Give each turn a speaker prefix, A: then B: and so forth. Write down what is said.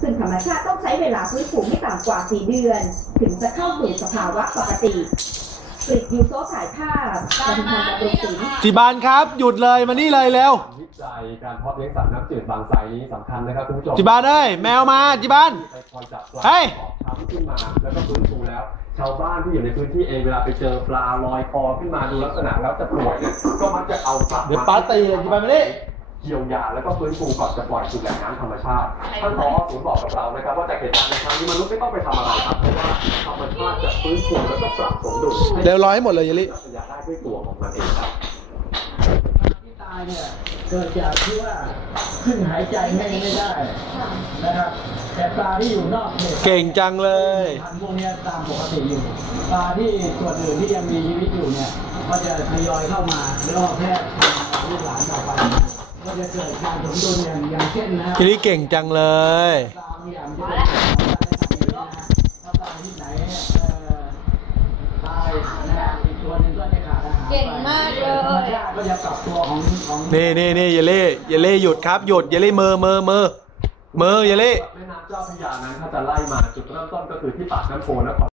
A: ซึ่งธรรมชาติต้องใช้เวลาฟื้นฟูไม่ต่ำกว่า4 เดือนถึงจะเข้าสู่สภาวะปกติกฤษยูโซถ่ายภาพบรรพันธ์ดำรงศิลป์
B: จิบานครับหยุดเลยมานี่เลยเร็ว
C: วิจัยการเพาะเลี้ยงสัตว์น้ำจืดบางไทรนี้สำคัญนะครับคุณผู้ชม
B: จิบานเอ้ยแมวมาจิบานเฮ้ย
C: ช้ำขึ้นมาแล้วก็ฟื้นฟูแล้วชาวบ้านที่อยู่ในพื้นที่เองเวลาไปเจอปลาลอยคอขึ้นมาดูลักษณะแล้วจะป่วยเนี่ยก็มักจะเอาสัตว์
B: เดี๋ยวป้าตีเลยจิบานมาดิ
C: เยียวยาแล้วก็ฟื้นฟูก่อนจะปล่อยสู่แหล่งน้ำธรรมชาติท่านผอ.ศูนย์บอกกับเรานะครับว่าจากเหตุการณ์ในครั้งนี้มนุษย์ไม่ต้องไปทำอะไรครับเพราะว่าธรรมชาติจะฟื้นฟูแล้วก็ปรับสมดุล
B: เร็วร้อยให้หมดเลยเยลิ
C: ได้ด้วยตัวของมันเองครับ
D: ที่ตายเนี่ยเกิดจากที่ว่าขึ้นหายใจไม่ได้นะครับแต่ปลาที่อยู่นอก
B: เก่งจังเลย
D: พันธุ์พวกนี้ตามปกติอยู่ปลาที่ส่วนอื่นที่ยังมีชีวิตอยู่เนี่ยก็จะทยอยเข้ามาแล้วแพร่ลูกหลานต่อไปก็จะเกิดการสมดุลอย่างเช่นนะ
B: เยลิเก่งจังเลย
D: ปลาบางอย่างจะเป็นถ้าปลาที่ไหนตายนะอีกตัวหนึ่งก็จะขาดอาหาร
E: เก่งมากเลย
D: ก็จะปรับตัวของ
B: นี่เยลิหยุดครับหยุดเยลิมือเยลิ
C: แม่น้ำเจ้าพระยานั้นถ้าจะไล่มาจุดเริ่มต้นก็คือที่ปากน้ำโพนคร